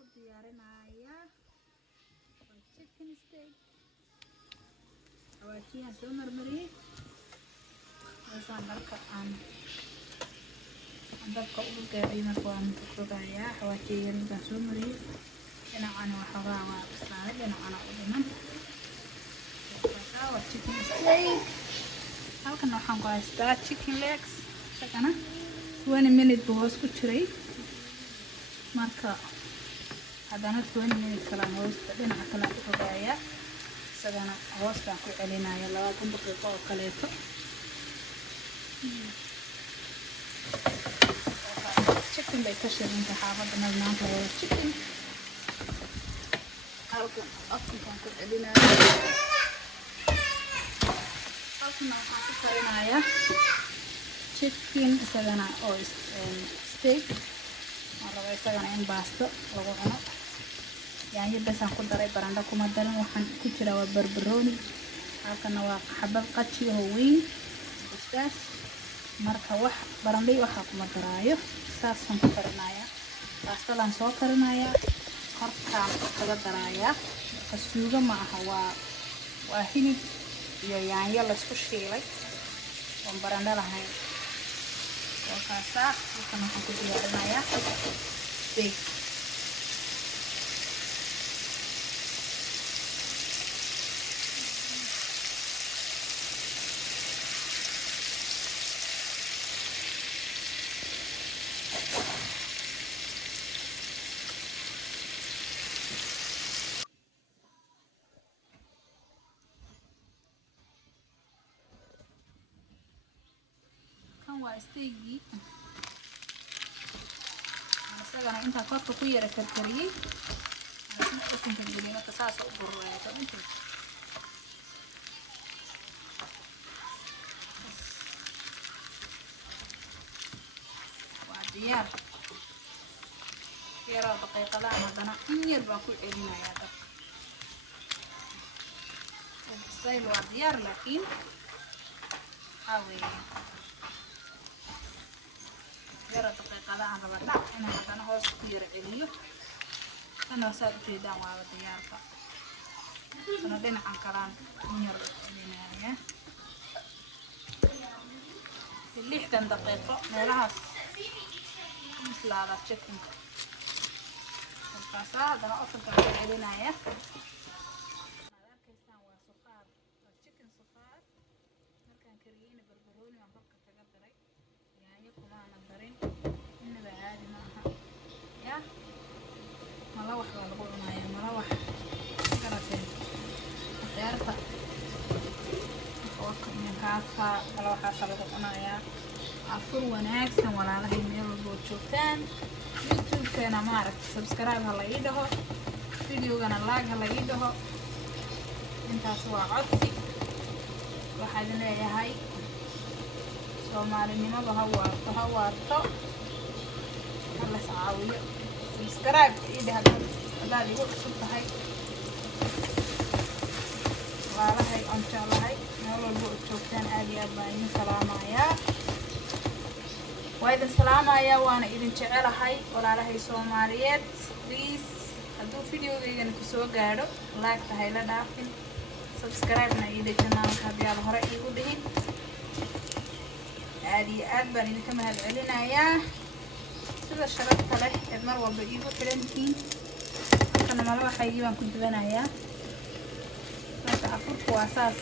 ku diyaarinayaa chicken steak. Xawaajiyaan soo marmariyey. Waxaan marka aan dabka ugu gaadhay marka waan ku rogayaa xawaajiyan intaan soo mariyey. Dhinacana waxoogaa waa bislaaday, dhinacana u dhiman. Waa chicken steak. Halkan waxaan ku haystaa chicken legs. Isagana 20 minutes buu hoos ku jiray. Marka haddana 20 minutes kale hoosta dhinaca kale ku rogayaa. Isagana hoostaan ku celinayaa 20 daqiiqo oo kaleeto. Chicken bay ka shirinta xaafadana maanta waa chicken. Halkan afkan ku celinayaa. Halkan waxaan ku karinayaa chicken isagana oo steak. Waan rabaa isagana in baasto lagu cuno. Yaanyo bas aan ku daray, barandho kuma darin. Waxaan ku jira waa barbarooni. Halkana waa xabad qaji oo weyn. Basbaas. Marka wax barandho waxa kuma daraayo. Saasaan ku karinayaa. Baastadan soo karinayaa. Hortaan kaga darayaa. Suugo ma aha, waa hilib iyo yaanyo la isku shiilay oo barandho lahayn. Halkan waxaan ku diyaarinayaa steak. Waa steak-gii isagana inta korka ku yara karkariyay waxaan ku geliyay marka saas u burayso inta waa diyaar yara daqiiqada haddana in yar baan ku celinayaa dabka sayl waa diyaar laakiin yara daqiiqada aan raba dhac inaan haddana hoos ku yara celiyo. Ana saad u jeedaan waa diyaarka. Ana dhinacan kalaan in yar celinayaa. 60 daqiiqo meelahaas bislaada chickenka. Markaas haddana ofanka ku celinayaa. Arkaysan waa suqaar, waa chicken suqaar. Markaan kariyeyna barbarooni aan korka kaga daray. Yaanyo kuma aan darin. Inaba caadi ma aha. Ya mala wax baa lagu cunayaa, mala wax garateen diyaarta oo kaasa mala waxaas lagu cunayaa. Afur wanaagsan walaalahay meel walba joogtaan. YouTube-keena ma aragtay subscribe ha la ii dhaho, video-gana like ha la ii dhaho. Intaas waa codsi. Waxaan leeyahay Soomaalinimada ha waarto. Alla saawiyo. Subscribe ii dhaho hadaad igu cusub tahay. Walaalahay aan jeclahay meel walba joogtaan aad iyo aad baan idin salaamayaa. Waa idin salaamayaa waana idin jecelahay walaalahay Soomaaliyeed. Please hadduu video-gaygan ku soo gaadho like tahay la dhaafin. Subscribe-na ii dhaho channel-ka haddii aad hore iigu dhihin. aad iyo aad baan idinka mahadcelinayaa sida sharafta leh ee mar walba iigu xiran tihiin. Kana mala waxaygii baan ku dubanayaa. Marka afurku waa saas.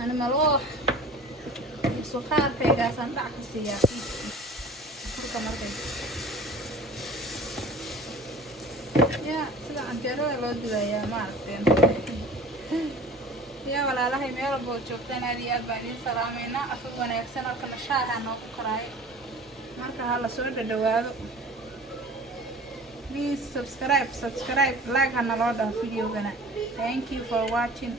Ani maloox suqaarkaygaasaan dhac ka siiyaa afurka markay. Sida canjeerada loo dubayaa ma aragteen. يا ولا لهي ميل بوجوكتان هذه أربع دين سلامينا أفضل ونكسر كل شهر نوق كراي مركها هلا سود الدواب. Please subscribe like هنا لودا فيديو بنا. Thank you for watching.